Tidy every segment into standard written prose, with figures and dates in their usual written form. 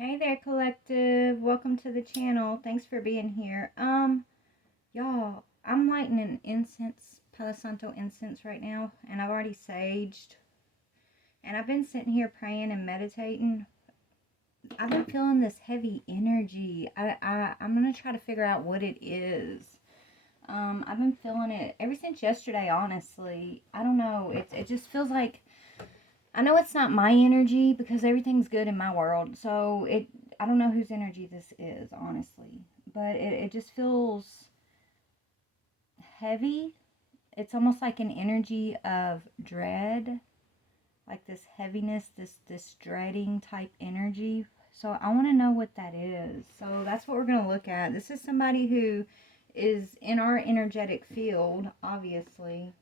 Hey there, collective. Welcome to the channel. Thanks for being here. Y'all, I'm lighting an incense, Palo Santo incense right now, and I've already saged. And I've been sitting here praying and meditating. I've been feeling this heavy energy. I'm gonna try to figure out what it is. I've been feeling it ever since yesterday, honestly. I don't know. It just feels like I know it's not my energy because everything's good in my world. So I don't know whose energy this is, honestly. But it just feels heavy. It's almost like an energy of dread, like this heaviness, this dreading type energy. So I want to know what that is. So that's what we're going to look at. This is somebody who is in our energetic field, obviously.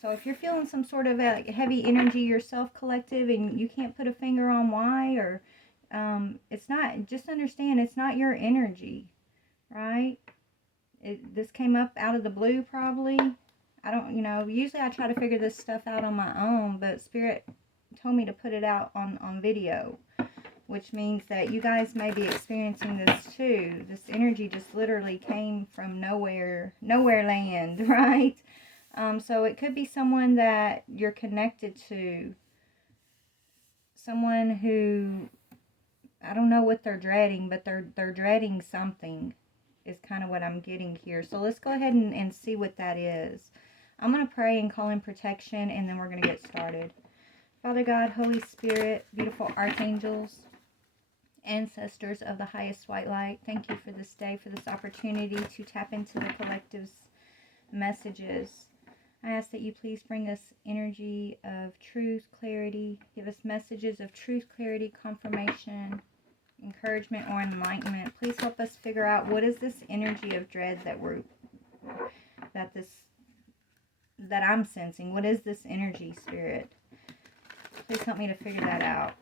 So if you're feeling some sort of heavy energy yourself, collective, and you can't put a finger on why, or it's not, just understand it's not your energy, right? This came up out of the blue, probably. I don't, usually I try to figure this stuff out on my own, but Spirit told me to put it out on video, which means that you guys may be experiencing this too. This energy just literally came from nowhere land, right? So it could be someone that you're connected to, someone who, I don't know what they're dreading, but they're dreading something is kind of what I'm getting here. So let's go ahead and see what that is. I'm going to pray and call in protection, and then we're going to get started. Father God, Holy Spirit, beautiful archangels, ancestors of the highest white light, thank you for this day, for this opportunity to tap into the collective's messages. I ask that you please bring us energy of truth, clarity. Give us messages of truth, clarity, confirmation, encouragement, or enlightenment. Please help us figure out what is this energy of dread that I'm sensing. What is this energy, Spirit? Please help me to figure that out.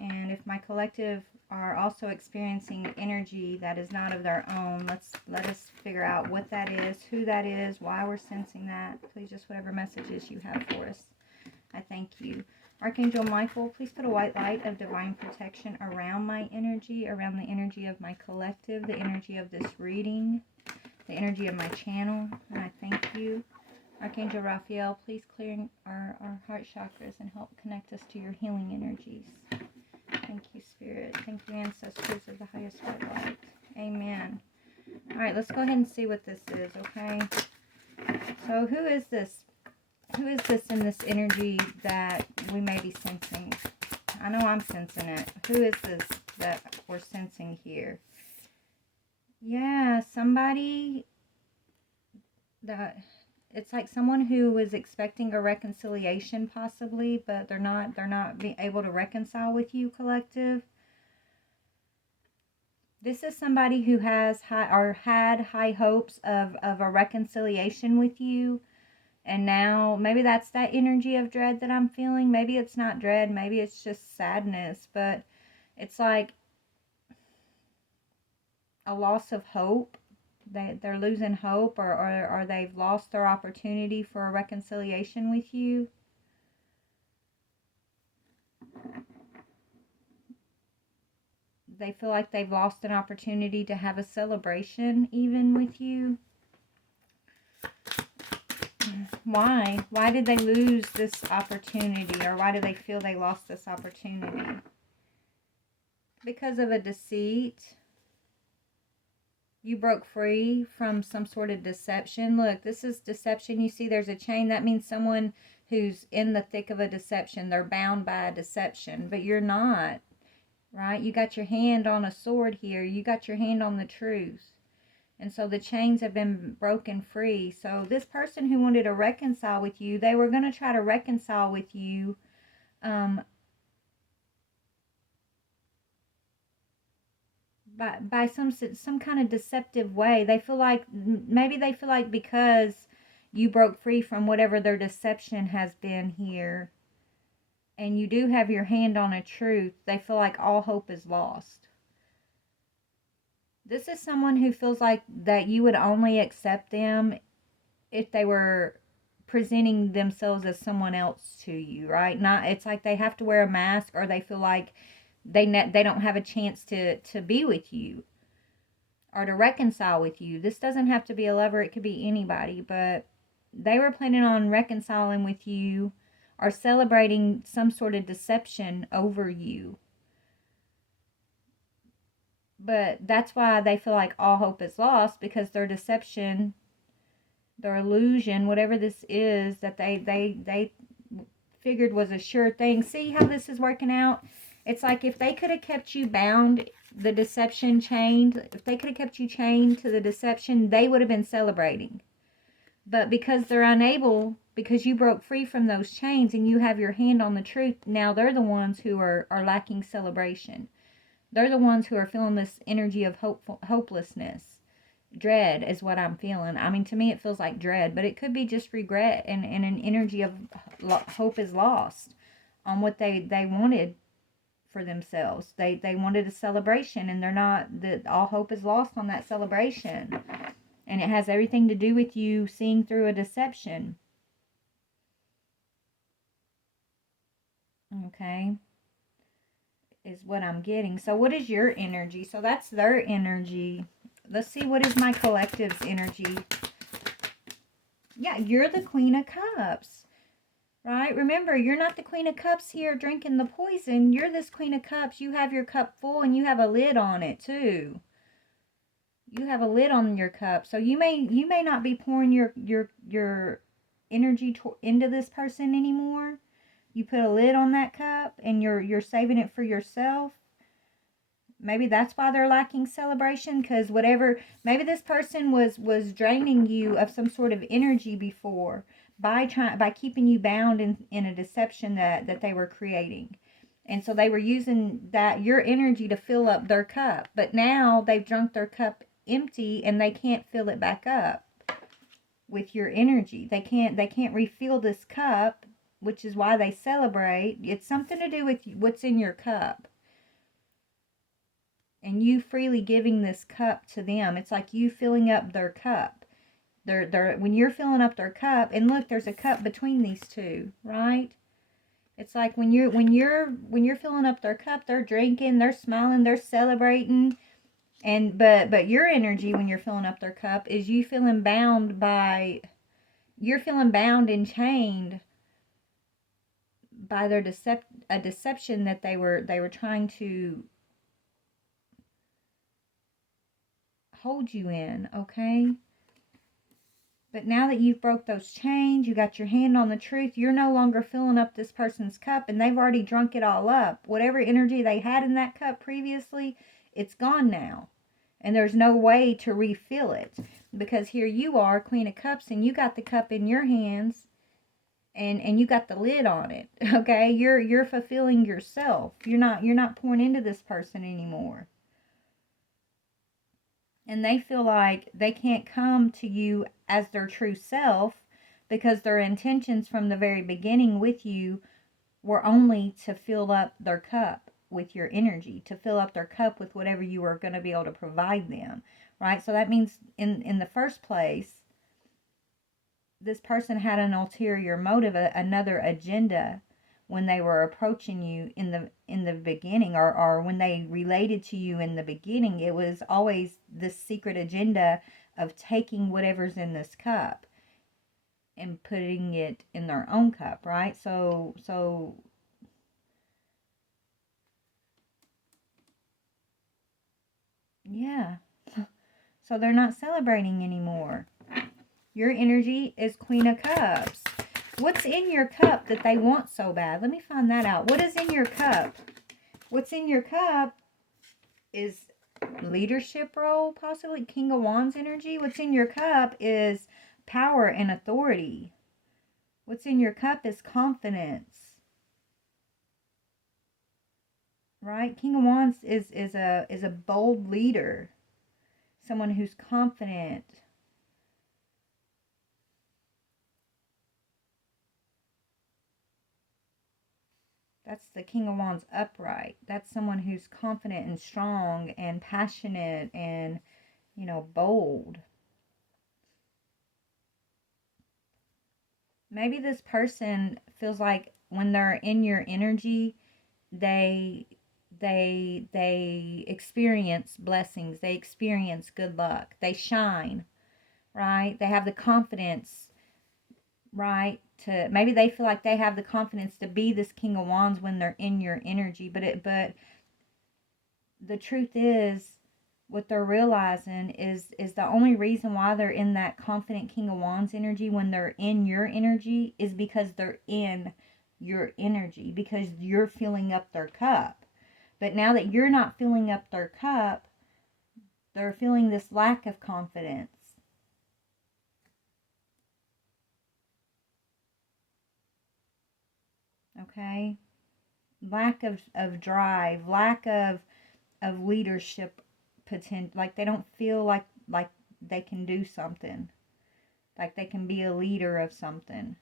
And if my collective are also experiencing energy that is not of their own, let us figure out what that is, who that is, why we're sensing that. Please, just whatever messages you have for us. I thank you. Archangel Michael, please put a white light of divine protection around my energy, around the energy of my collective, the energy of this reading, the energy of my channel. And I thank you. Archangel Raphael, please clear our heart chakras and help connect us to your healing energies. Thank you, Spirit. Thank you, ancestors of the highest white light. Amen. All right, let's go ahead and see what this is, okay? So who is this? Who is this in this energy that we may be sensing? I know I'm sensing it. Who is this that we're sensing here? Yeah, somebody that... It's like someone who was expecting a reconciliation possibly, but they're not being able to reconcile with you, collective. This is somebody who has had high hopes of a reconciliation with you. And now maybe that's that energy of dread that I'm feeling. Maybe it's not dread, maybe it's just sadness, but it's like a loss of hope. They're losing hope, or they've lost their opportunity for a reconciliation with you. They feel like they've lost an opportunity to have a celebration even with you. Why? Why did they lose this opportunity, or why do they feel they lost this opportunity? Because of a deceit. You broke free from some sort of deception. Look, this is deception. You see there's a chain. That means someone who's in the thick of a deception. They're bound by a deception, but you're not, right? You got your hand on a sword here. You got your hand on the truth. And so the chains have been broken free. So this person who wanted to reconcile with you, they were going to try to reconcile with you by some kind of deceptive way. They feel like, maybe they feel like because you broke free from whatever their deception has been here, and you do have your hand on a truth, they feel like all hope is lost. This is someone who feels like that you would only accept them if they were presenting themselves as someone else to you, right? Not, it's like they have to wear a mask, or they feel like they don't have a chance to be with you or to reconcile with you. This doesn't have to be a lover, it could be anybody, but they were planning on reconciling with you or celebrating some sort of deception over you. But that's why they feel like all hope is lost, because their deception, their illusion, whatever this is that they figured was a sure thing. See how this is working out? It's like if they could have kept you bound, the deception chained, if they could have kept you chained to the deception, they would have been celebrating. But because they're unable, because you broke free from those chains and you have your hand on the truth, now they're the ones who are lacking celebration. They're the ones who are feeling this energy of hopelessness. Dread is what I'm feeling. I mean, to me, it feels like dread, but it could be just regret and an energy of hope is lost on what they wanted for themselves. They wanted a celebration, and they're not, that all hope is lost on that celebration. And it has everything to do with you seeing through a deception. Okay? Is what I'm getting. So what is your energy? So that's their energy. Let's see, what is my collective's energy? Yeah, you're the Queen of Cups. Right? Remember, you're not the Queen of Cups here drinking the poison. You're this Queen of Cups. You have your cup full and you have a lid on it too. You have a lid on your cup. So you may not be pouring your energy into this person anymore. You put a lid on that cup and you're saving it for yourself. Maybe that's why they're lacking celebration, because whatever, maybe this person was draining you of some sort of energy before by keeping you bound in a deception that they were creating. And so they were using that, your energy, to fill up their cup. But now they've drunk their cup empty and they can't fill it back up with your energy. They can't refill this cup, which is why they celebrate. It's something to do with what's in your cup. And you freely giving this cup to them. It's like you filling up their cup. They're when you're filling up their cup, and look, there's a cup between these two, right? It's like when you're filling up their cup, they're drinking, they're smiling, they're celebrating. And but your energy when you're filling up their cup is you feeling bound and chained by their deception that they were trying to hold you in, okay? But now that you've broke those chains, you got your hand on the truth, you're no longer filling up this person's cup, and they've already drunk it all up. Whatever energy they had in that cup previously, it's gone now. And there's no way to refill it. Because here you are, Queen of Cups, and you got the cup in your hands, and you got the lid on it. Okay? You're fulfilling yourself. You're not pouring into this person anymore. And they feel like they can't come to you as their true self, because their intentions from the very beginning with you were only to fill up their cup with your energy, to fill up their cup with whatever you were going to be able to provide them, right? So that means in the first place, this person had an ulterior motive, another agenda, when they were approaching you in the beginning, or when they related to you in the beginning. It was always this secret agenda of taking whatever's in this cup and putting it in their own cup, right? So yeah. So they're not celebrating anymore. Your energy is Queen of Cups. What's in your cup that they want so bad? Let me find that out. What is in your cup? What's in your cup is leadership role, possibly King of Wands energy. What's in your cup is power and authority. What's in your cup is confidence. Right? King of Wands is a bold leader. Someone who's confident. That's the King of Wands upright. That's someone who's confident and strong and passionate and, bold. Maybe this person feels like when they're in your energy, they they experience blessings, they experience good luck, they shine, right? They have the confidence, right? To maybe they feel like they have the confidence to be this King of Wands when they're in your energy, but the truth is, what they're realizing is the only reason why they're in that confident King of Wands energy when they're in your energy is because they're in your energy, because you're filling up their cup. But now that you're not filling up their cup, they're feeling this lack of confidence. Okay? Lack of drive, lack of leadership potential. Like they don't feel like they can do something. Like they can be a leader of something.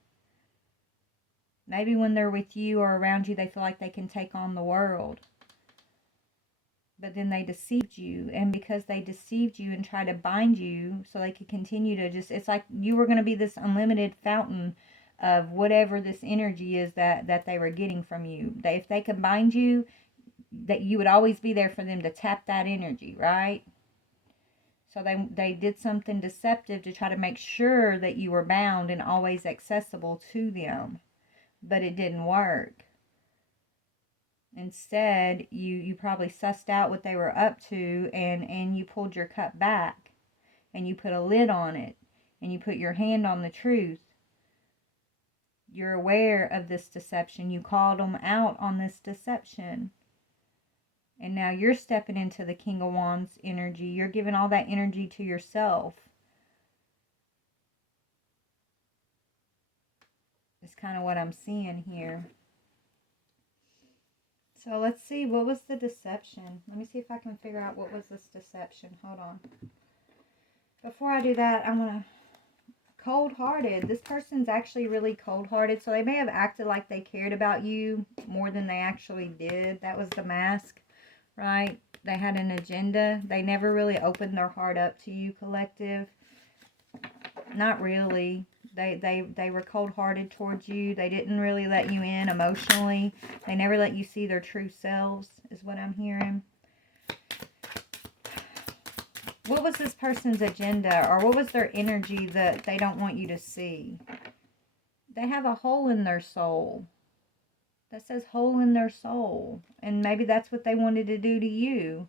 Maybe when they're with you or around you, they feel like they can take on the world. But then they deceived you. And because they deceived you and tried to bind you so they could continue to just, it's like you were going to be this unlimited fountain of whatever this energy is that they were getting from you. If they could bind you, that you would always be there for them to tap that energy, right? So they did something deceptive to try to make sure that you were bound and always accessible to them. But it didn't work. Instead, you probably sussed out what they were up to, and you pulled your cup back and you put a lid on it and you put your hand on the truth. You're aware of this deception. You called them out on this deception. And now you're stepping into the King of Wands energy. You're giving all that energy to yourself. It's kind of what I'm seeing here. So let's see, what was the deception? Let me see if I can figure out what was this deception. Hold on. Before I do that, I'm going to... Cold-hearted. This person's actually really cold-hearted. So they may have acted like they cared about you more than they actually did. That was the mask, right? They had an agenda. They never really opened their heart up to you, collective. Not really. They were cold-hearted towards you. They didn't really let you in emotionally. They never let you see their true selves, is what I'm hearing. What was this person's agenda, or what was their energy that they don't want you to see? They have a hole in their soul. That says hole in their soul. And maybe that's what they wanted to do to you.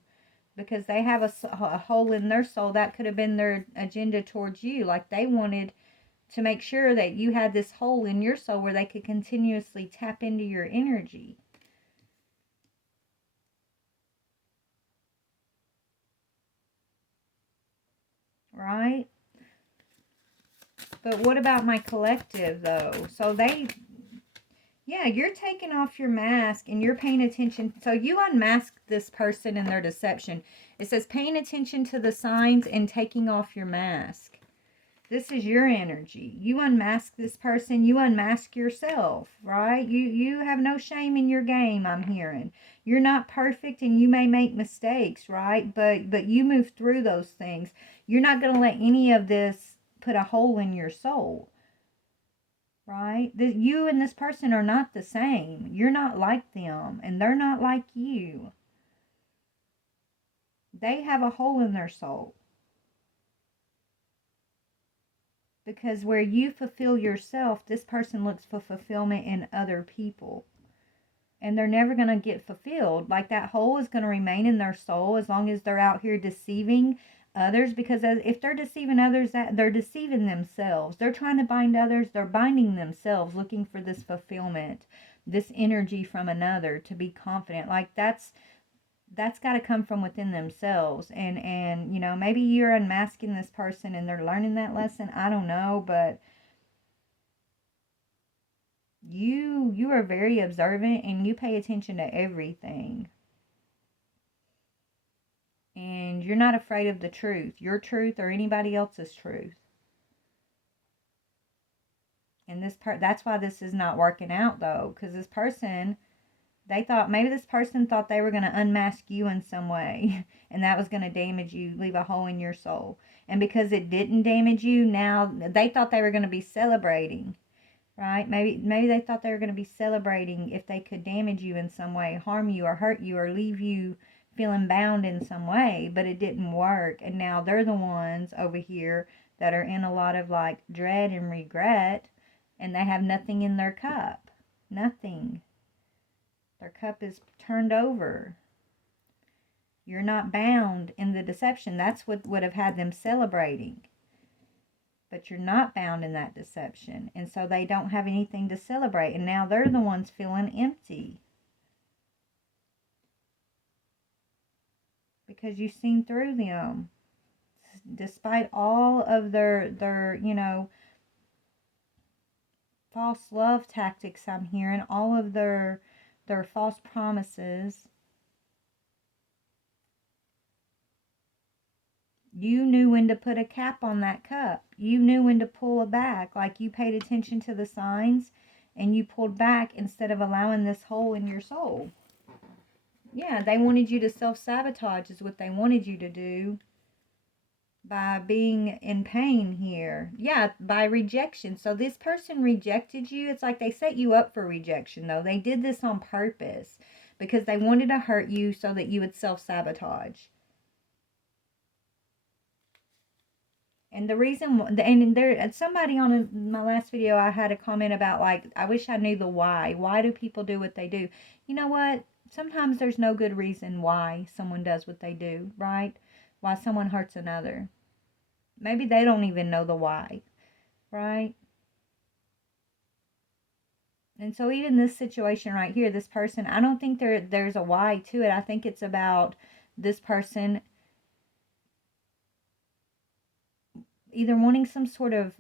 Because they have a hole in their soul. That could have been their agenda towards you. Like they wanted to make sure that you had this hole in your soul where they could continuously tap into your energy. Right? But what about my collective, though? So yeah, you're taking off your mask and you're paying attention. So you unmask this person and their deception. It says paying attention to the signs and taking off your mask. This is your energy. You unmask this person. You unmask yourself, right? You have no shame in your game, I'm hearing. You're not perfect and you may make mistakes, right? But you move through those things. You're not going to let any of this put a hole in your soul, right? You and this person are not the same. You're not like them and they're not like you. They have a hole in their soul. Because where you fulfill yourself, this person looks for fulfillment in other people. And they're never going to get fulfilled. Like that hole is going to remain in their soul as long as they're out here deceiving others. Because if they're deceiving others, they're deceiving themselves. They're trying to bind others. They're binding themselves, looking for this fulfillment, this energy from another to be confident. Like that's got to come from within themselves. And you know, maybe you're unmasking this person and they're learning that lesson. I don't know, but you are very observant and you pay attention to everything. And you're not afraid of the truth, your truth or anybody else's truth. And that's why this is not working out, though, because this person, maybe this person thought they were going to unmask you in some way, and that was going to damage you, leave a hole in your soul. And because it didn't damage you, now they thought they were going to be celebrating. right? Maybe they thought they were going to be celebrating if they could damage you in some way, harm you or hurt you or leave you feeling bound in some way, but it didn't work. And now they're the ones over here that are in a lot of like dread and regret, and they have nothing in their cup. Nothing. Their cup is turned over. You're not bound in the deception. That's what would have had them celebrating. But you're not bound in that deception. And so they don't have anything to celebrate. And now they're the ones feeling empty. Because you've seen through them. Despite all of their false love tactics I'm hearing, all of their false promises, you knew when to put a cap on that cup. You knew when to pull it back. Like you paid attention to the signs and you pulled back instead of allowing this hole in your soul. Yeah, they wanted you to self-sabotage is what they wanted you to do by being in pain here. Yeah, by rejection. So this person rejected you. It's like they set you up for rejection, though. They did this on purpose because they wanted to hurt you so that you would self-sabotage. And the reason, and there, somebody on my last video, I had a comment about like, I wish I knew the why. Why do people do what they do? You know what? Sometimes there's no good reason why someone does what they do, right? Why someone hurts another. Maybe they don't even know the why, right? And so even this situation right here, this person, I don't think there's a why to it. I think it's about this person either wanting some sort of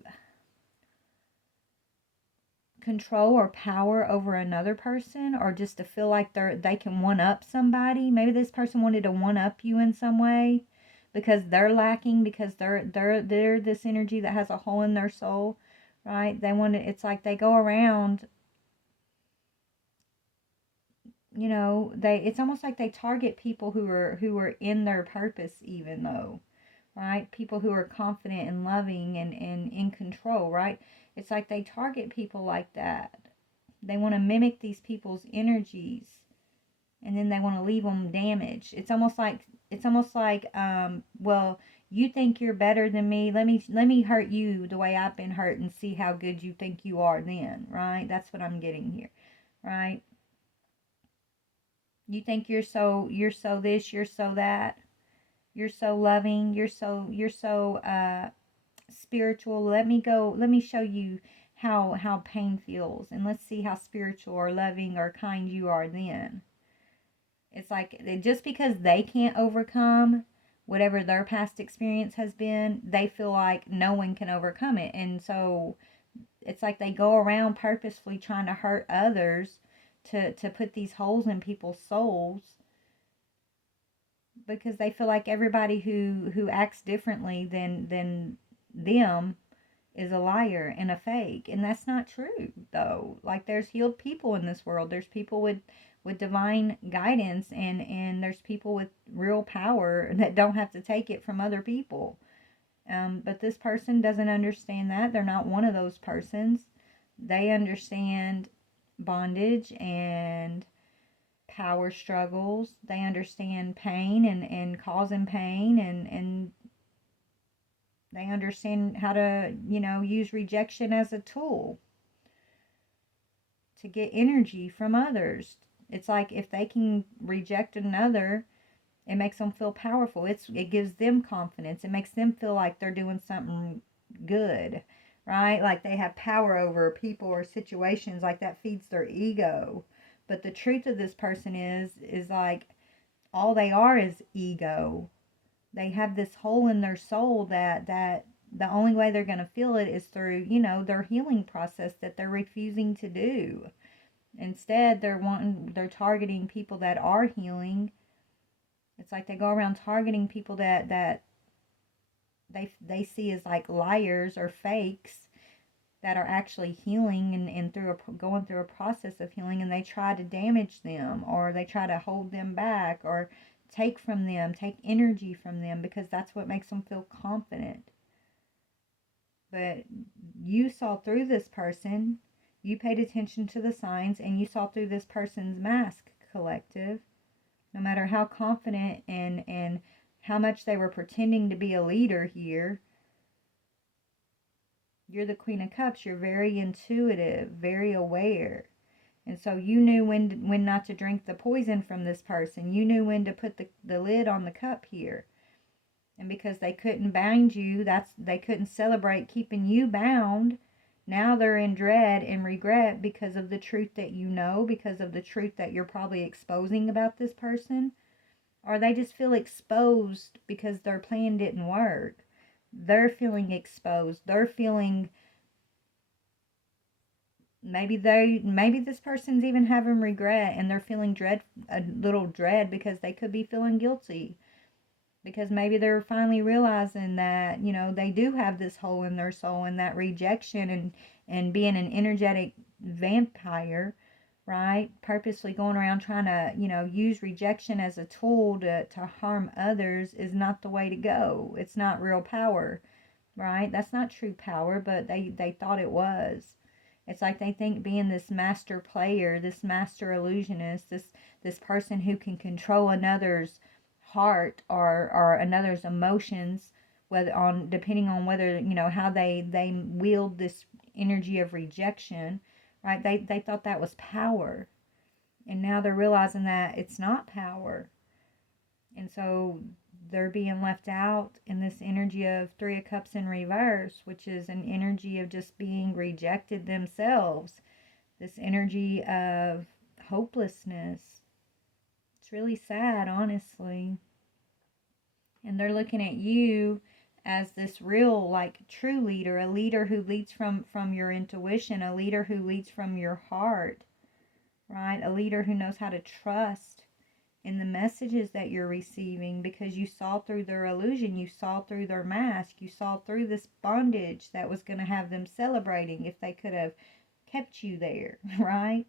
control or power over another person, or just to feel like they can one up somebody. Maybe this person wanted to one up you in some way because they're lacking, because they're this energy that has a hole in their soul, right? It's like they go around, it's almost like they target people who are in their purpose, even though, right? People who are confident and loving and in control, right? It's like they target people like that. They want to mimic these people's energies, and then they want to leave them damaged. It's almost like well, you think you're better than me. Let me hurt you the way I've been hurt and see how good you think you are then, right? That's what I'm getting here, right? You think you're so this, you're so that. You're so loving, you're so spiritual. Let me show you how pain feels, and let's see how spiritual or loving or kind you are then. It's like just because they can't overcome whatever their past experience has been, they feel like no one can overcome it. And so it's like they go around purposefully trying to hurt others to put these holes in people's souls, because they feel like everybody who acts differently than them is a liar and a fake. And that's not true, though. Like, there's healed people in this world. There's people with divine guidance, and there's people with real power that don't have to take it from other people. But this person doesn't understand that. They're not one of those persons. They understand bondage and power struggles. They understand pain and causing pain, and they understand how to, use rejection as a tool to get energy from others. It's like if they can reject another, it makes them feel powerful. It gives them confidence. It makes them feel like they're doing something good, right? Like they have power over people or situations. Like that feeds their ego. But the truth of this person is like all they are is ego. They have this hole in their soul that the only way they're going to feel it is through, their healing process that they're refusing to do. Instead, they're targeting people that are healing. It's like they go around targeting people that they see as like liars or fakes that are actually healing and going through a process of healing, and they try to damage them, or they try to hold them back, or take from them, take energy from them, because that's what makes them feel confident. But you saw through this person. You paid attention to the signs and you saw through this person's mask, collective. No matter how confident and how much they were pretending to be a leader here, you're the Queen of Cups. You're very intuitive, very aware. And so you knew when not to drink the poison from this person. You knew when to put the lid on the cup here. And because they couldn't bind you, they couldn't celebrate keeping you bound. Now they're in dread and regret because of the truth that you know, because of the truth that you're probably exposing about this person. Or they just feel exposed because their plan didn't work. They're feeling exposed. They're feeling, maybe this person's even having regret and they're feeling a little dread because they could be feeling guilty. Because maybe they're finally realizing that, they do have this hole in their soul, and that rejection and being an energetic vampire, right? Purposely going around trying to, use rejection as a tool to harm others is not the way to go. It's not real power, right? That's not true power, but they thought it was. It's like they think being this master player, this master illusionist, this person who can control another's heart or another's emotions, depending on whether, how they wield this energy of rejection, right? They thought that was power, and now they're realizing that it's not power. And so they're being left out in this energy of Three of Cups in reverse, which is an energy of just being rejected themselves. This energy of hopelessness. It's really sad, honestly. And they're looking at you as this real, like, true leader, a leader who leads from your intuition, a leader who leads from your heart, right? A leader who knows how to trust in the messages that you're receiving, because you saw through their illusion, you saw through their mask, you saw through this bondage that was going to have them celebrating if they could have kept you there, right?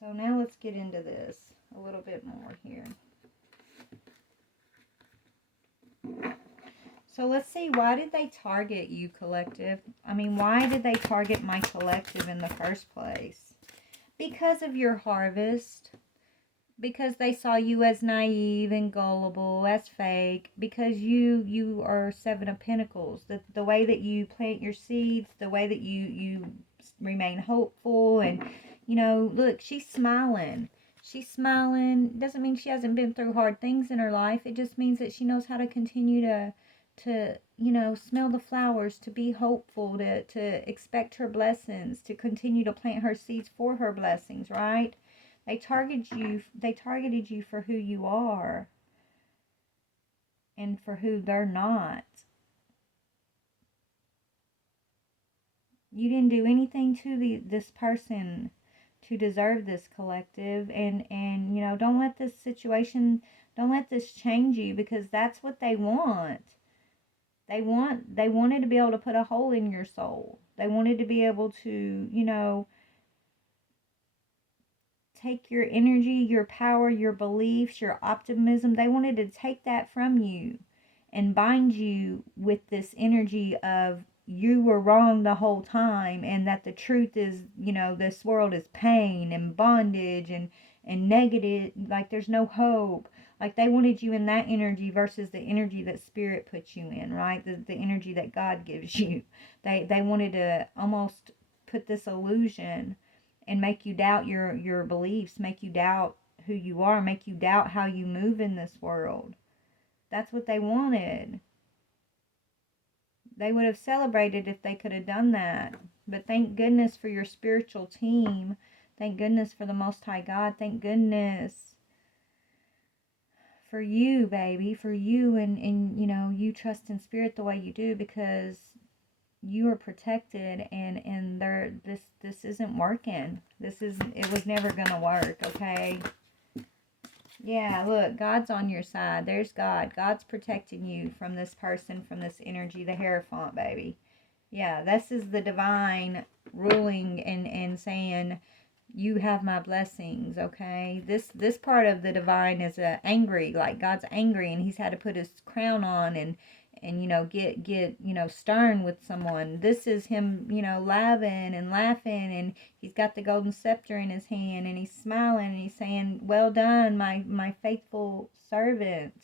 So now let's get into this a little bit more here. So let's see, why did they target you, collective? I mean, why did they target my collective in the first place? Because of your harvest. Because they saw you as naive and gullible, as fake. Because you are Seven of Pentacles. The way that you plant your seeds, the way that you remain hopeful. And, look, she's smiling. She's smiling. Doesn't mean she hasn't been through hard things in her life. It just means that she knows how to continue to smell the flowers, to be hopeful, to expect her blessings, to continue to plant her seeds for her blessings, right? They targeted you for who you are and for who they're not. You didn't do anything to this person to deserve this, collective, and don't let this change you, because that's what they want. They wanted to be able to put a hole in your soul. They wanted to be able to, take your energy, your power, your beliefs, your optimism. They wanted to take that from you and bind you with this energy of you were wrong the whole time, and that the truth is, this world is pain and bondage and negative, like there's no hope. Like they wanted you in that energy versus the energy that Spirit puts you in, right? The energy that God gives you. They wanted to almost put this illusion and make you doubt your beliefs, make you doubt who you are, make you doubt how you move in this world. That's what they wanted. They would have celebrated if they could have done that. But thank goodness for your spiritual team. Thank goodness for the Most High God. Thank goodness for you, baby, for you, and you trust in Spirit the way you do, because you are protected, and this isn't working. It was never gonna work, okay? Yeah, look, God's on your side. There's God. God's protecting you from this person, from this energy, the Hierophant, baby. Yeah, this is the divine ruling and saying, you have my blessings, okay? This part of the divine is angry, like God's angry, and he's had to put his crown on and and get stern with someone. This is him, laughing and laughing, and he's got the golden scepter in his hand, and he's smiling, and he's saying, well done, my faithful servant.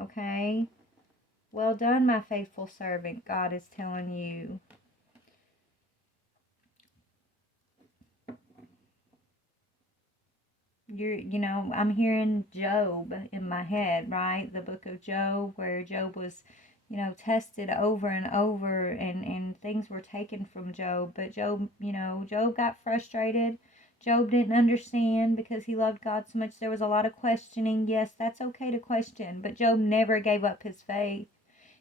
Okay, well done, my faithful servant, God is telling you. I'm hearing Job in my head, right? The book of Job, where Job was, tested over and over, and things were taken from Job. But Job, Job got frustrated. Job didn't understand because he loved God so much. There was a lot of questioning. Yes, that's okay to question, but Job never gave up his faith.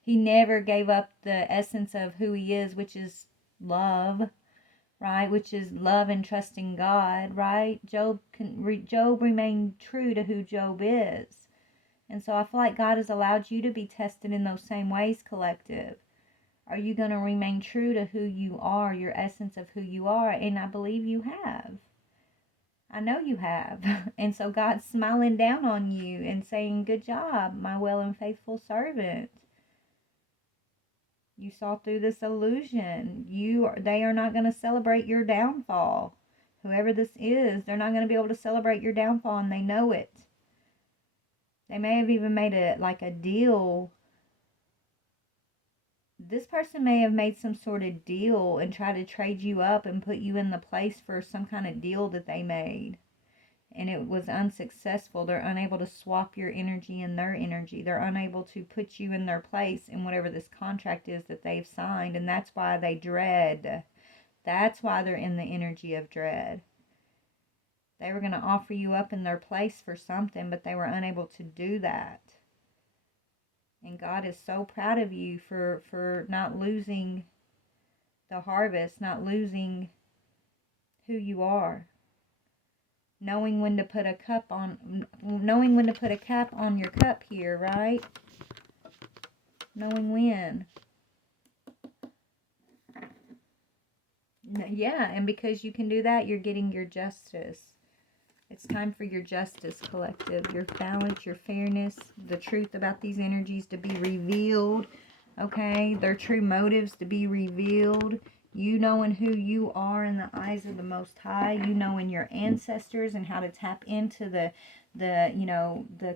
He never gave up the essence of who he is, which is love, right? Which is love and trusting God, right? Job remained true to who Job is. And so I feel like God has allowed you to be tested in those same ways, collective. Are you going to remain true to who you are, your essence of who you are? And I believe you have. I know you have. And so God's smiling down on you and saying, good job, my well and faithful servant. You saw through this illusion. They are not going to celebrate your downfall. Whoever this is, they're not going to be able to celebrate your downfall, and they know it. They may have even made a deal. This person may have made some sort of deal and tried to trade you up and put you in the place for some kind of deal that they made. And it was unsuccessful. They're unable to swap your energy and their energy. They're unable to put you in their place in whatever this contract is that they've signed. And that's why they dread. That's why they're in the energy of dread. They were going to offer you up in their place for something, but they were unable to do that. And God is so proud of you for not losing the harvest, not losing who you are. Knowing when to put a cap on your cup here, right? Knowing when. Yeah, and because you can do that, you're getting your justice. It's time for your justice, collective. Your balance, your fairness, the truth about these energies to be revealed. Okay? Their true motives to be revealed. You knowing who you are in the eyes of the Most High. You knowing your ancestors and how to tap into the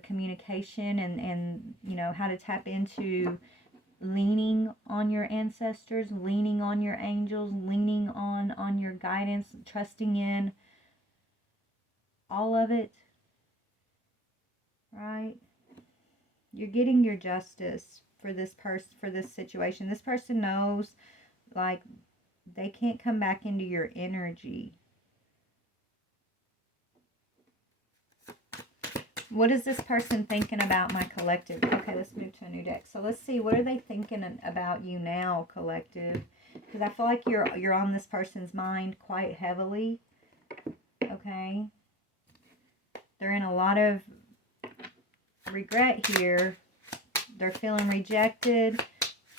communication and how to tap into leaning on your ancestors, leaning on your angels, leaning on your guidance, trusting in all of it, right? You're getting your justice for this situation. This person knows, like, they can't come back into your energy. What is this person thinking about, my collective? Okay, let's move to a new deck. So let's see, what are they thinking about you now, collective? Because I feel like you're on this person's mind quite heavily. Okay. They're in a lot of regret here. They're feeling rejected,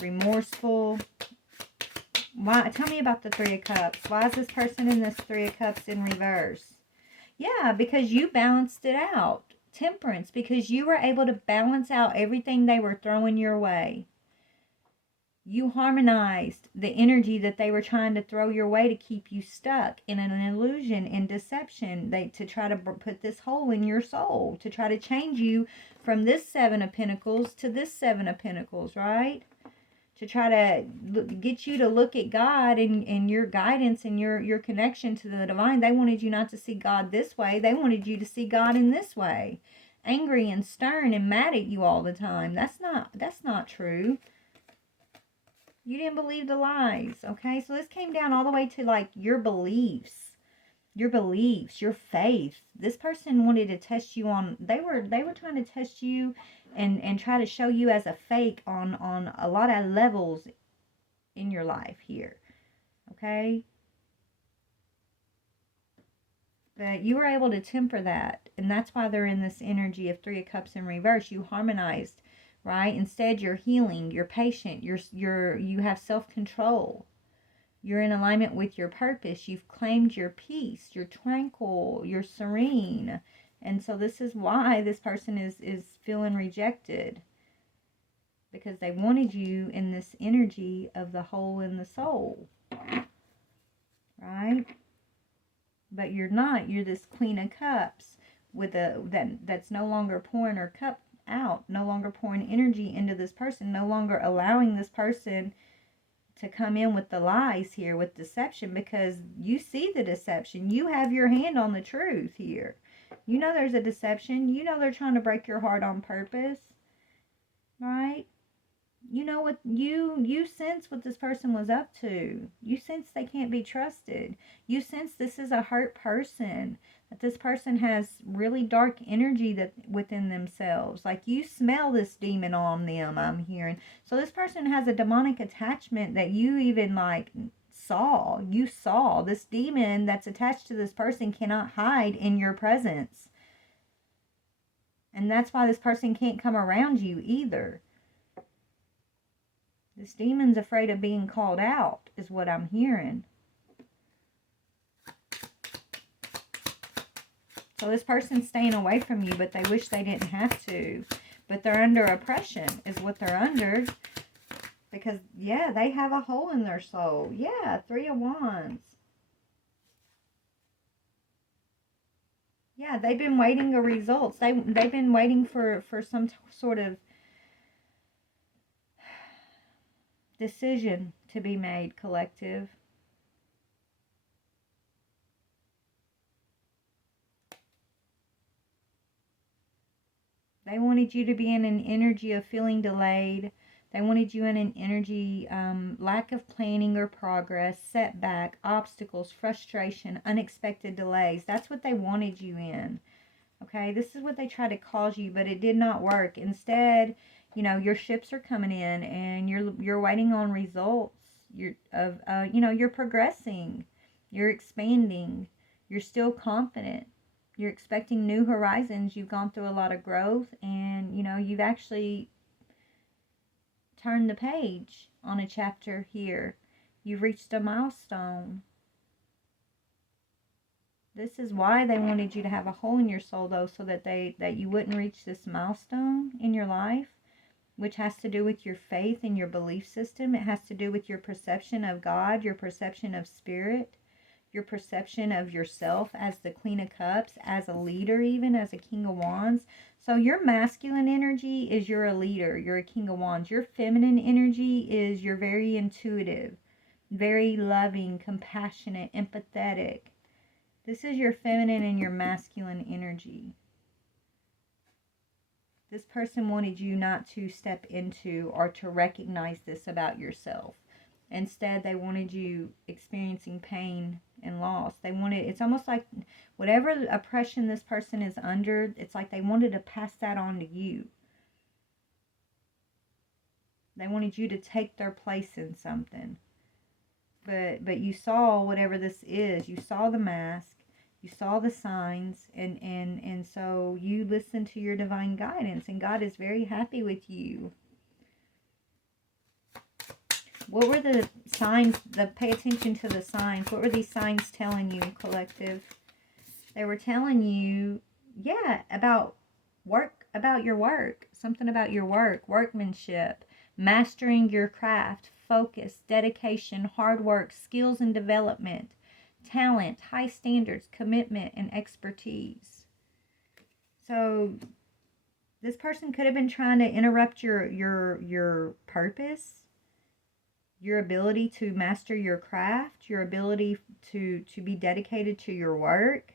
remorseful. Why? Tell me about the Three of Cups. Why is this person in this Three of Cups in reverse? Yeah, because you balanced it out. Temperance, because you were able to balance out everything they were throwing your way. You harmonized the energy that they were trying to throw your way to keep you stuck in an illusion, in deception, to try to put this hole in your soul, to try to change you from this Seven of Pentacles to this Seven of Pentacles, right? To try to get you to look at God and your guidance and your connection to the divine. They wanted you not to see God this way. They wanted you to see God in this way. Angry and stern and mad at you all the time. That's not true. You didn't believe the lies, okay? So this came down all the way to, like, your beliefs, your faith. This person wanted to test you on, they were trying to test you and try to show you as a fake on a lot of levels in your life here, okay? But you were able to temper that, and that's why they're in this energy of Three of Cups in reverse. You harmonized, right? Instead, you're healing, you're patient, you have self-control. You're in alignment with your purpose. You've claimed your peace. You're tranquil. You're serene. And so this is why this person is feeling rejected. because they wanted you in this energy of the whole in the soul, right? But you're not. You're this Queen of Cups with that's no longer pouring her cup out, no longer pouring energy into this person, no longer allowing this person to come in with the lies here, with deception, because you see the deception. You have your hand on the truth here. You know there's a deception. You know they're trying to break your heart on purpose, right? You know what, you sense what this person was up to. You sense they can't be trusted. You sense this is a hurt person, that this person has really dark energy that within themselves. Like, you smell this demon on them, I'm hearing. So this person has a demonic attachment that you even like saw. You saw this demon that's attached to this person cannot hide in your presence. And that's why this person can't come around you either. This demon's afraid of being called out, is what I'm hearing. So this person's staying away from you, but they wish they didn't have to. But they're under oppression, is what they're under. Because, yeah, they have a hole in their soul. Yeah, 3 of Wands. Yeah, they've been waiting the results. They've been waiting for some sort of decision to be made, collective. They wanted you to be in an energy of feeling delayed. They wanted you in an energy, lack of planning or progress, setback, obstacles, frustration, unexpected delays. That's what they wanted you in. Okay, this is what they tried to cause you, but it did not work. Instead, you know, your ships are coming in, and you're waiting on results. You're progressing, you're expanding, you're still confident, you're expecting new horizons. You've gone through a lot of growth, and you've actually turned the page on a chapter here. You've reached a milestone. This is why they wanted you to have a hole in your soul, though, so that you wouldn't reach this milestone in your life, which has to do with your faith and your belief system. It has to do with your perception of God, your perception of spirit, your perception of yourself as the Queen of Cups, as a leader, even as a King of Wands. So your masculine energy is you're a leader, you're a King of Wands. Your feminine energy is you're very intuitive, very loving, compassionate, empathetic. This is your feminine and your masculine energy. This person wanted you not to step into or to recognize this about yourself. Instead, they wanted you experiencing pain and loss. It's almost like whatever oppression this person is under, it's like they wanted to pass that on to you. They wanted you to take their place in something. But you saw whatever this is. You saw the mask. You saw the signs, and so you listened to your divine guidance, and God is very happy with you. What were the signs? Pay attention to the signs. What were these signs telling you, collective? They were telling you, about work, about your work. Something about your work, workmanship, mastering your craft, focus, dedication, hard work, skills and development, talent, high standards, commitment, and expertise. So this person could have been trying to interrupt your purpose, your ability to master your craft, your ability to be dedicated to your work.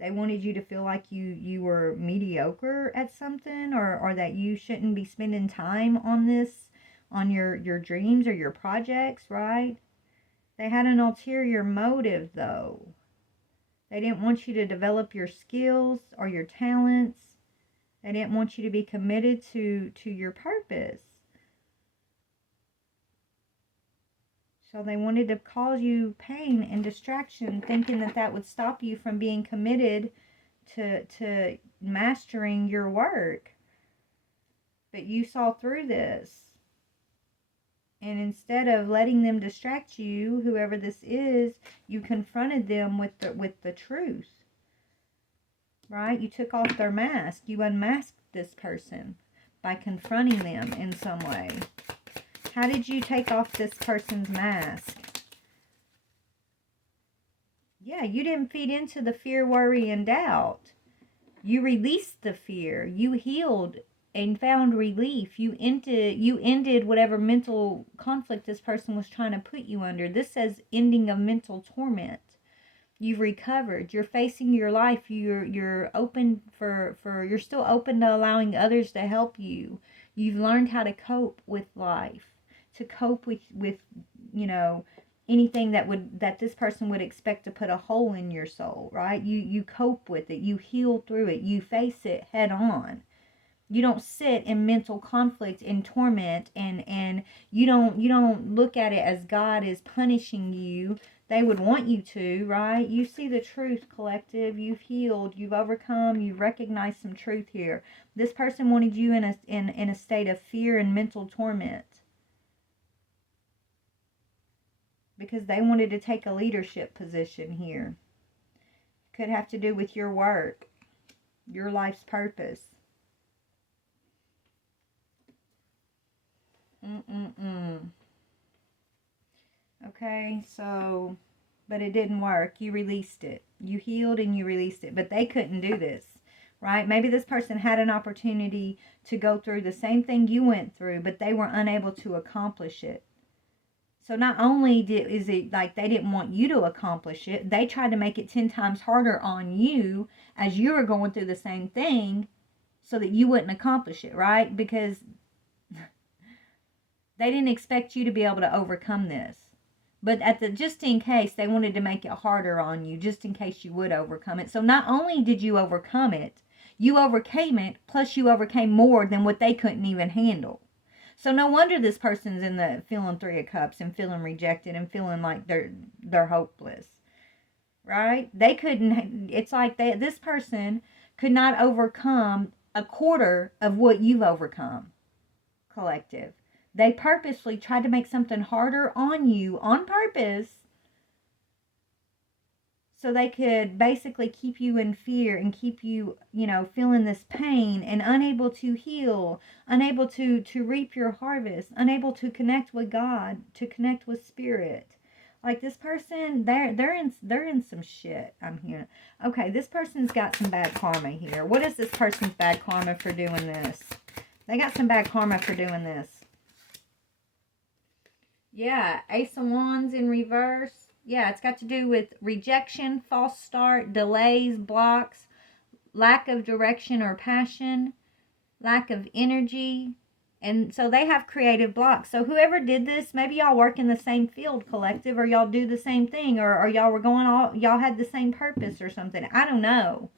They wanted you to feel like you were mediocre at something, or that you shouldn't be spending time on this, on your dreams or your projects, right? They had an ulterior motive, though. They didn't want you to develop your skills or your talents. They didn't want you to be committed to your purpose. So they wanted to cause you pain and distraction, thinking that would stop you from being committed to mastering your work. But you saw through this. And instead of letting them distract you, whoever this is, you confronted them with the truth. right? You took off their mask. You unmasked this person by confronting them in some way. How did you take off this person's mask? Yeah, you didn't feed into the fear, worry, and doubt. You released the fear. You healed and found relief. You ended whatever mental conflict this person was trying to put you under. This says ending of mental torment. You've recovered. You're facing your life. You're open for you're still open to allowing others to help you. You've learned how to cope with life, to cope with you know anything that this person would expect to put a hole in your soul, right? You cope with it. You heal through it. You face it head on. You don't sit in mental conflict and torment, and you don't look at it as God is punishing you. They would want you to, right? You see the truth, collective. You've healed, you've overcome, you've recognized some truth here. This person wanted you in a state of fear and mental torment because they wanted to take a leadership position here. Could have to do with your work, your life's purpose. Okay, so, but it didn't work. You released it. You healed and you released it. But they couldn't do this, right? Maybe this person had an opportunity to go through the same thing you went through, but they were unable to accomplish it. So not only is it like they didn't want you to accomplish it, they tried to make it 10 times harder on you as you were going through the same thing so that you wouldn't accomplish it, right? Because they didn't expect you to be able to overcome this. But just in case, they wanted to make it harder on you, just in case you would overcome it. So not only did you overcome it, you overcame it, plus you overcame more than what they couldn't even handle. So no wonder this person's in the feeling 3 of Cups and feeling rejected and feeling like they're hopeless, right? They couldn't. It's like this person could not overcome a quarter of what you've overcome, collective. They purposely tried to make something harder on you on purpose so they could basically keep you in fear and keep you, feeling this pain and unable to heal, unable to reap your harvest, unable to connect with God, to connect with spirit. Like this person, they're in some shit. I'm hearing. Okay, this person's got some bad karma here. What is this person's bad karma for doing this? They got some bad karma for doing this. Yeah, Ace of Wands in reverse. Yeah, it's got to do with rejection, false start, delays, blocks, lack of direction or passion, lack of energy. And so they have creative blocks. So whoever did this, maybe y'all work in the same field, collective, or y'all do the same thing, or y'all were y'all had the same purpose or something. I don't know,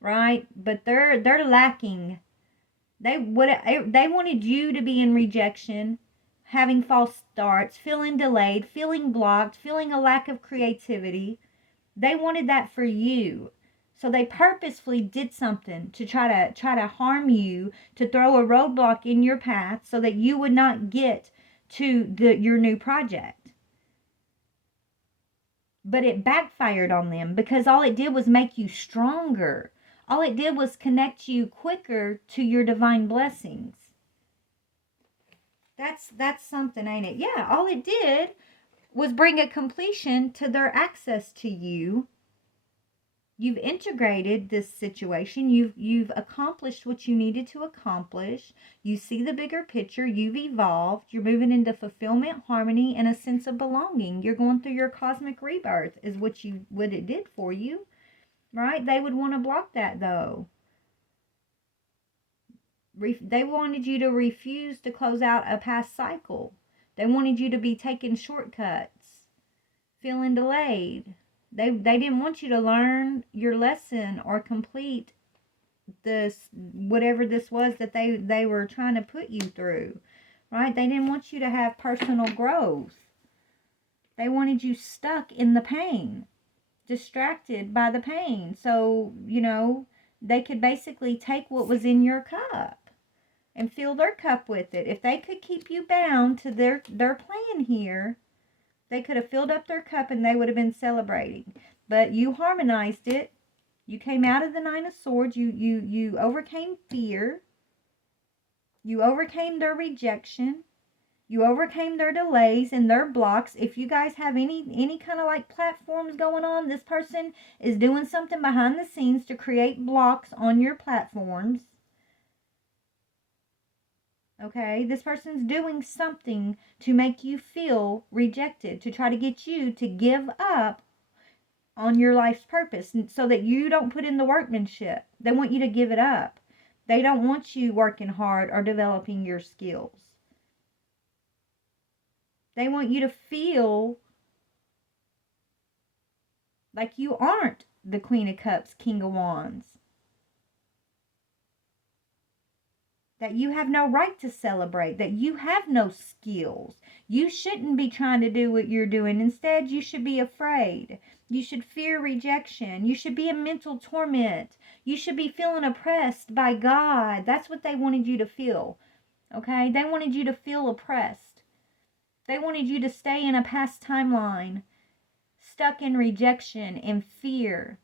right? But they're lacking. They wanted you to be in rejection, having false starts, feeling delayed, feeling blocked, feeling a lack of creativity. They wanted that for you. So they purposefully did something to try to harm you, to throw a roadblock in your path so that you would not get to your new project. But it backfired on them because all it did was make you stronger. All it did was connect you quicker to your divine blessings. That's something, ain't it? Yeah, all it did was bring a completion to their access to you. You've integrated this situation. You've accomplished what you needed to accomplish. You see the bigger picture. You've evolved. You're moving into fulfillment, harmony, and a sense of belonging. You're going through your cosmic rebirth is what it did for you. Right? They would want to block that though. They wanted you to refuse to close out a past cycle. They wanted you to be taking shortcuts, feeling delayed. They didn't want you to learn your lesson or complete this, whatever this was that they were trying to put you through, right? They didn't want you to have personal growth. They wanted you stuck in the pain, distracted by the pain. So, they could basically take what was in your cup and fill their cup with it. If they could keep you bound to their plan here, they could have filled up their cup and they would have been celebrating. But you harmonized it. You came out of the Nine of Swords. You overcame fear. You overcame their rejection. You overcame their delays and their blocks. If you guys have any kind of like platforms going on, this person is doing something behind the scenes to create blocks on your platforms. Okay, this person's doing something to make you feel rejected, to try to get you to give up on your life's purpose so that you don't put in the workmanship. They want you to give it up. They don't want you working hard or developing your skills. They want you to feel like you aren't the Queen of Cups, King of Wands. That you have no right to celebrate, that you have no skills. You shouldn't be trying to do what you're doing. Instead, you should be afraid. You should fear rejection. You should be in mental torment. You should be feeling oppressed by God. That's what they wanted you to feel. Okay? They wanted you to feel oppressed. They wanted you to stay in a past timeline, stuck in rejection and fear.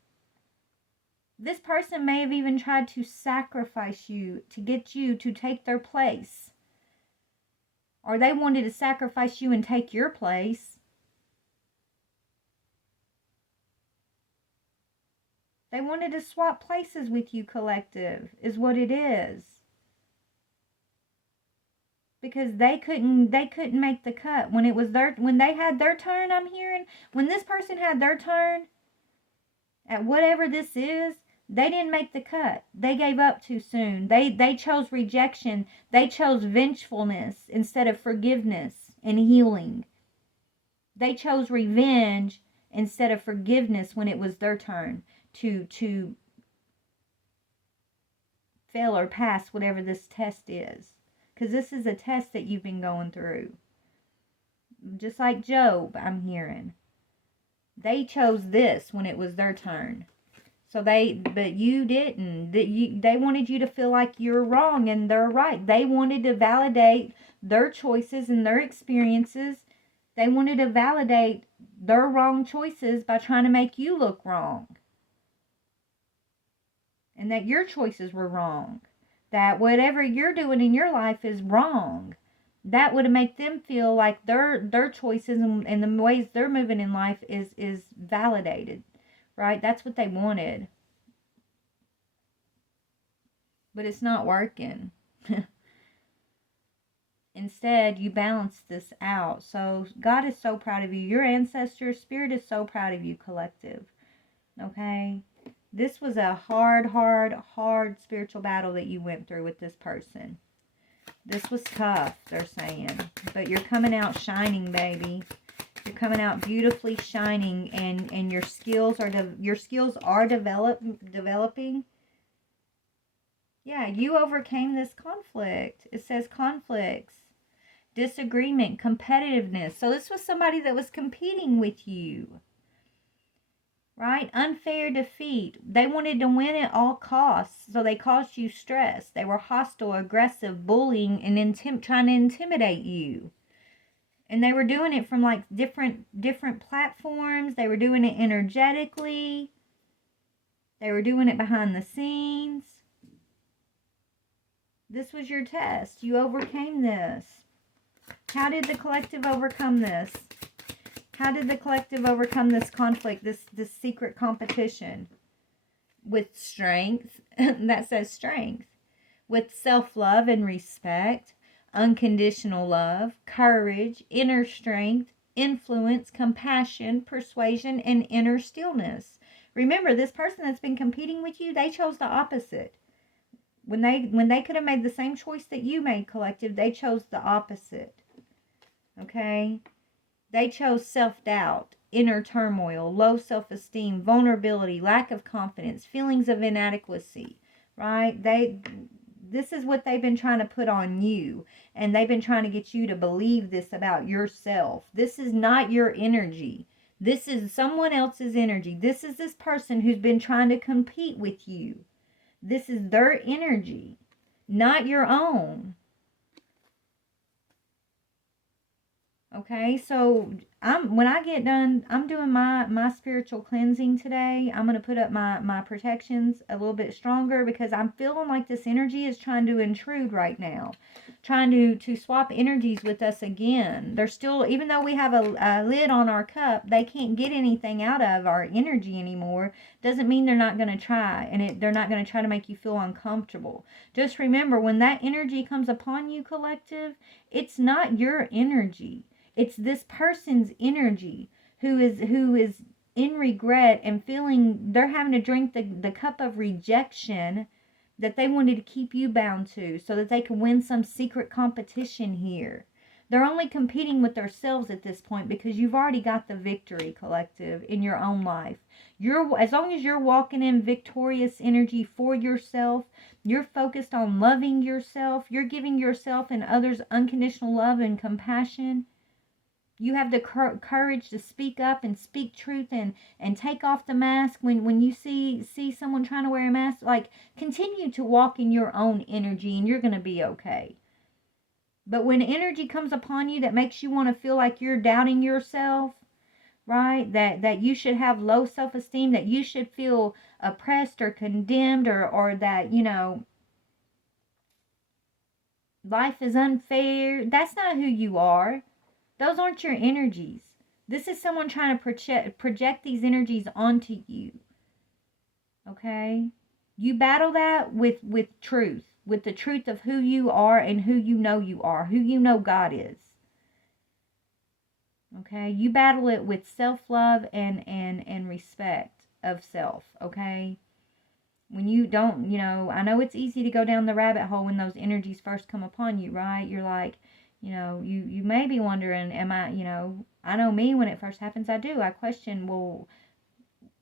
This person may have even tried to sacrifice you to get you to take their place. Or they wanted to sacrifice you and take your place. They wanted to swap places with you, collective, is what it is. Because they couldn't make the cut. When they had their turn, I'm hearing, when this person had their turn, at whatever this is, they didn't make the cut. They gave up too soon. They chose rejection. They chose vengefulness instead of forgiveness and healing. They chose revenge instead of forgiveness when it was their turn to fail or pass whatever this test is. Because this is a test that you've been going through. Just like Job, I'm hearing. They chose this when it was their turn. But you didn't. They wanted you to feel like you're wrong and they're right. They wanted to validate their choices and their experiences. They wanted to validate their wrong choices by trying to make you look wrong. And that your choices were wrong. That whatever you're doing in your life is wrong. That would make them feel like their choices and the ways they're moving in life is validated. Right? That's what they wanted. But it's not working. Instead, you balance this out. So God is so proud of you. Your ancestor spirit is so proud of you, collective. Okay? This was a hard spiritual battle that you went through with this person. This was tough, they're saying. But you're coming out shining, baby. You're coming out beautifully shining, and your skills are developing. Yeah, you overcame this conflict. It says conflicts, disagreement, competitiveness. So this was somebody that was competing with you. Right? Unfair defeat. They wanted to win at all costs, so they caused you stress. They were hostile, aggressive, bullying, and trying to intimidate you. And they were doing it from like different platforms. They were doing it energetically. They were doing it behind the scenes. This was your test. You overcame this. How did the collective overcome this? How did the collective overcome this conflict, this secret competition? With strength. That says strength. With self-love and respect. Unconditional love, courage, inner strength, influence, compassion, persuasion, and inner stillness. Remember, this person that's been competing with you, they chose the opposite. When they could have made the same choice that you made, collective, they chose the opposite. Okay? They chose self-doubt, inner turmoil, low self-esteem, vulnerability, lack of confidence, feelings of inadequacy. Right? This is what they've been trying to put on you. And they've been trying to get you to believe this about yourself. This is not your energy. This is someone else's energy. This is this person who's been trying to compete with you. This is their energy, not your own. Okay, so When I get done, I'm doing my spiritual cleansing today. I'm going to put up my protections a little bit stronger because I'm feeling like this energy is trying to intrude right now. Trying to swap energies with us again. They're still, even though we have a lid on our cup, they can't get anything out of our energy anymore. Doesn't mean they're not going to try. And they're not going to try to make you feel uncomfortable. Just remember, when that energy comes upon you, collective, it's not your energy. It's this person's energy who is in regret and feeling they're having to drink the cup of rejection that they wanted to keep you bound to so that they can win some secret competition here. They're only competing with themselves at this point because you've already got the victory, collective, in your own life. As long as you're walking in victorious energy for yourself, you're focused on loving yourself, you're giving yourself and others unconditional love and compassion. You have the courage to speak up and speak truth and take off the mask when you see someone trying to wear a mask. Like, continue to walk in your own energy and you're going to be okay. But when energy comes upon you that makes you want to feel like you're doubting yourself, right? That you should have low self-esteem, that you should feel oppressed or condemned or that, life is unfair. That's not who you are. Those aren't your energies. This is someone trying to project these energies onto you. Okay? You battle that with truth. With the truth of who you are and who you are. Who you know God is. Okay? You battle it with self-love and respect of self. Okay? When you don't, I know it's easy to go down the rabbit hole when those energies first come upon you, right? You're like, you may be wondering, am I, I know me when it first happens, I question, well,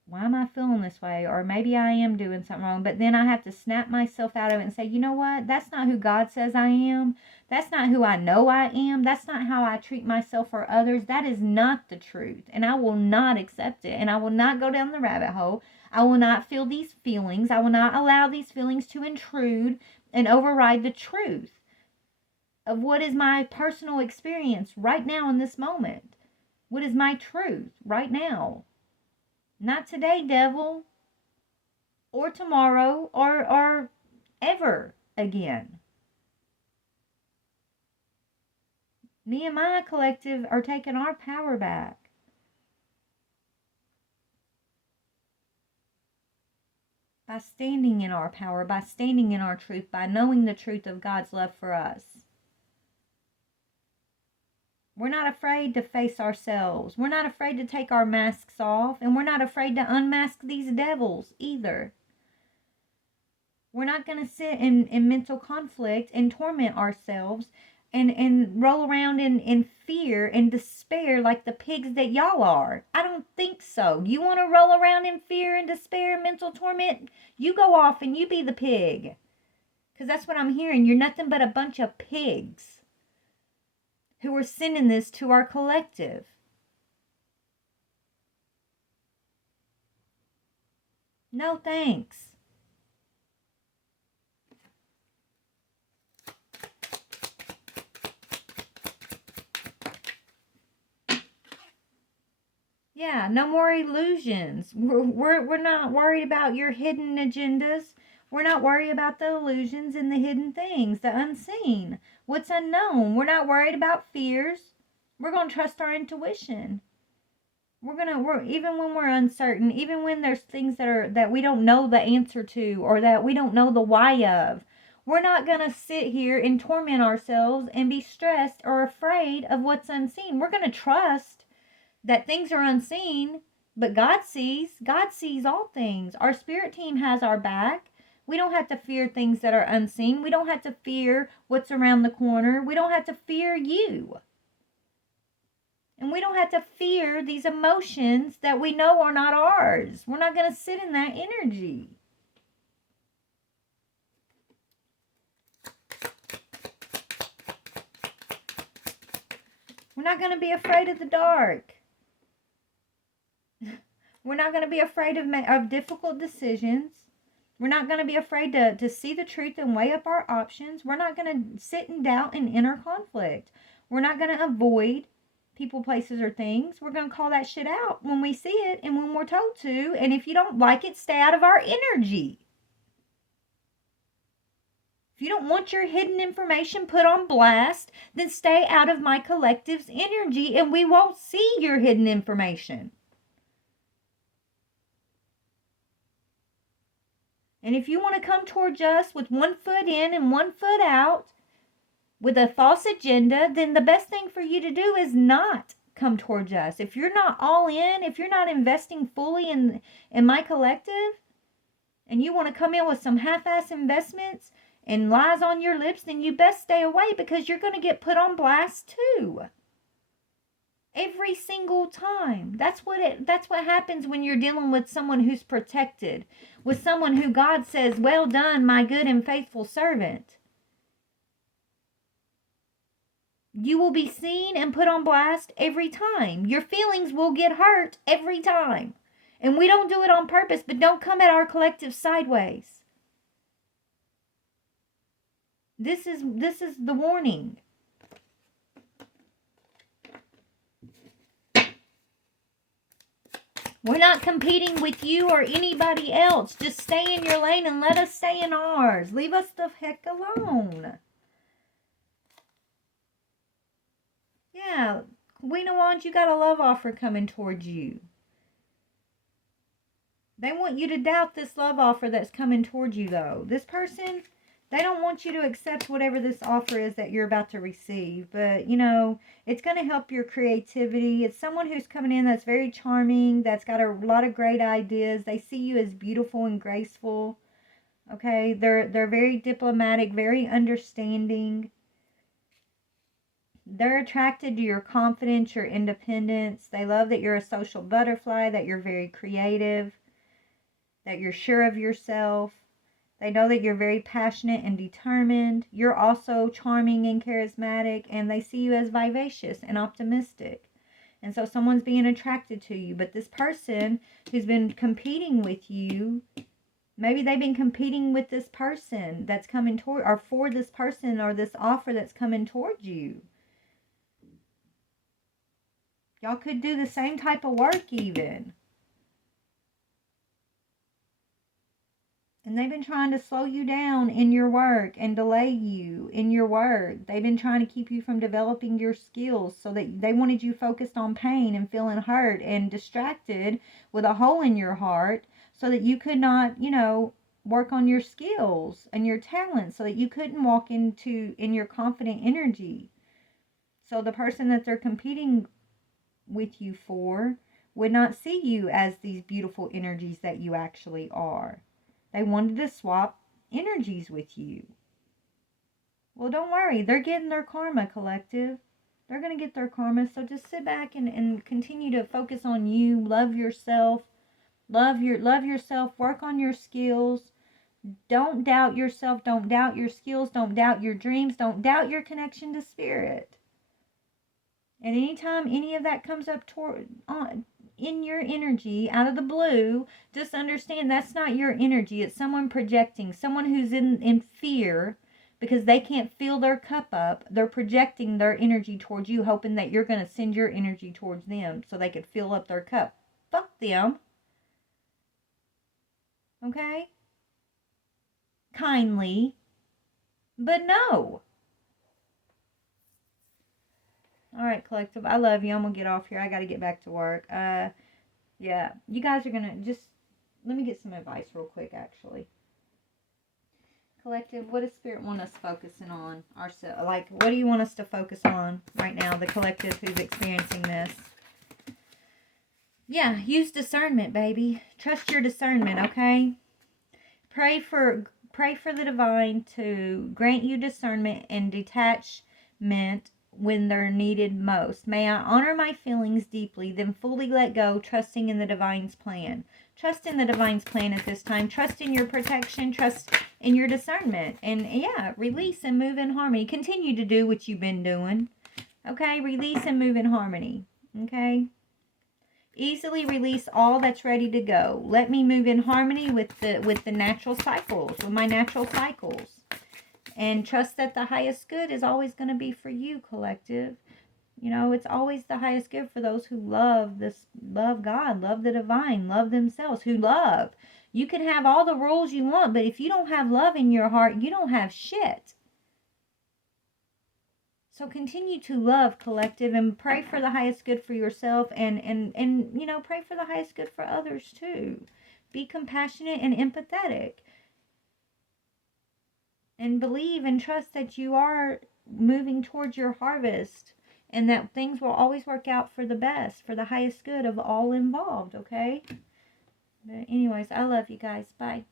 why am I feeling this way? Or maybe I am doing something wrong. But then I have to snap myself out of it and say, you know what? That's not who God says I am. That's not who I know I am. That's not how I treat myself or others. That is not the truth. And I will not accept it. And I will not go down the rabbit hole. I will not feel these feelings. I will not allow these feelings to intrude and override the truth of what is my personal experience right now in this moment. What is my truth right now? Not today, devil, or tomorrow, or ever again. Nehemiah Collective are taking our power back. By standing in our power, by standing in our truth, by knowing the truth of God's love for us. We're not afraid to face ourselves. We're not afraid to take our masks off. And we're not afraid to unmask these devils either. We're not going to sit in mental conflict and torment ourselves and roll around in fear and despair like the pigs that y'all are. I don't think so. You want to roll around in fear and despair and mental torment? You go off and you be the pig. Because that's what I'm hearing. You're nothing but a bunch of pigs who are sending this to our collective. No thanks. Yeah, no more illusions. We're not worried about your hidden agendas. We're not worried about the illusions and the hidden things, the unseen, what's unknown. We're not worried about fears. We're going to trust our intuition. We're even when we're uncertain, even when there's things that we don't know the answer to or that we don't know the why of. We're not going to sit here and torment ourselves and be stressed or afraid of what's unseen. We're going to trust that things are unseen, but God sees all things. Our spirit team has our back. We don't have to fear things that are unseen. We don't have to fear what's around the corner. We don't have to fear you. And we don't have to fear these emotions that we know are not ours. We're not going to sit in that energy. We're not going to be afraid of the dark. We're not going to be afraid of difficult decisions. We're not going to be afraid to see the truth and weigh up our options. We're not going to sit in doubt and inner conflict. We're not going to avoid people, places, or things, we're going to call that shit out when we see it and when we're told to. And if you don't like it, stay out of our energy. If you don't want your hidden information put on blast, then stay out of my collective's energy and we won't see your hidden information. And if you want to come towards us with one foot in and one foot out with a false agenda, then the best thing for you to do is not come towards us. If you're not all in, if you're not investing fully in my collective, and you want to come in with some half-ass investments and lies on your lips, then you best stay away, because you're going to get put on blast too. Every single time. That's what happens when you're dealing with someone who's protected, with someone who God says, "Well done, my good and faithful servant." You will be seen and put on blast every time. Your feelings will get hurt every time. And we don't do it on purpose, but don't come at our collective sideways. This is the warning. We're not competing with you or anybody else. Just stay in your lane and let us stay in ours. Leave us the heck alone. Yeah, Queen of Wands, you got a love offer coming towards you. They want you to doubt this love offer that's coming towards you, though. This person, they don't want you to accept whatever this offer is that you're about to receive. But, you know, it's going to help your creativity. It's someone who's coming in that's very charming, that's got a lot of great ideas. They see you as beautiful and graceful. Okay? They're very diplomatic, very understanding. They're attracted to your confidence, your independence. They love that you're a social butterfly, that you're very creative, that you're sure of yourself. They know that you're very passionate and determined. You're also charming and charismatic, and they see you as vivacious and optimistic. And so someone's being attracted to you. But this person who's been competing with you, maybe they've been competing with this person that's coming toward, or for this person or this offer that's coming towards you. Y'all could do the same type of work even. And they've been trying to slow you down in your work and delay you in your work. They've been trying to keep you from developing your skills, so that they wanted you focused on pain and feeling hurt and distracted with a hole in your heart, so that you could not, you know, work on your skills and your talents, so that you couldn't walk in your confident energy. So the person that they're competing with you for would not see you as these beautiful energies that you actually are. They wanted to swap energies with you. Well, don't worry. They're getting their karma, collective. They're going to get their karma. So just sit back and continue to focus on you. Love yourself. Love yourself. Work on your skills. Don't doubt yourself. Don't doubt your skills. Don't doubt your dreams. Don't doubt your connection to spirit. And anytime any of that comes up in your energy out of the blue, just understand that's not your energy. It's someone projecting, someone who's in fear because they can't fill their cup up. They're projecting their energy towards you, hoping that you're going to send your energy towards them so they could fill up their cup. Fuck them. Okay? Kindly. But no. All right, collective. I love you. I'm going to get off here. I got to get back to work. Yeah. You guys are going to just... Let me get some advice real quick, actually. Collective, what does Spirit want us focusing on? Like, what do you want us to focus on right now? The collective who's experiencing this. Yeah, use discernment, baby. Trust your discernment, okay? Pray for the divine to grant you discernment and detachment when they're needed most. May I honor my feelings deeply, then fully let go, trusting in the divine's plan. Trust in the divine's plan at this time. Trust in your protection. Trust in your discernment. And yeah, release and move in harmony. Continue to do what you've been doing. Okay? Release and move in harmony. Okay? Easily release all that's ready to go. Let me move in harmony with the natural cycles, with my natural cycles. And trust that the highest good is always going to be for you, collective. You know, it's always the highest good for those who love this, love God, love the divine, love themselves, who love. You can have all the rules you want, but if you don't have love in your heart, you don't have shit. So continue to love, collective, and pray for the highest good for yourself, and you know, pray for the highest good for others too. Be compassionate and empathetic. And believe and trust that you are moving towards your harvest, and that things will always work out for the best, for the highest good of all involved, okay? But anyways, I love you guys. Bye.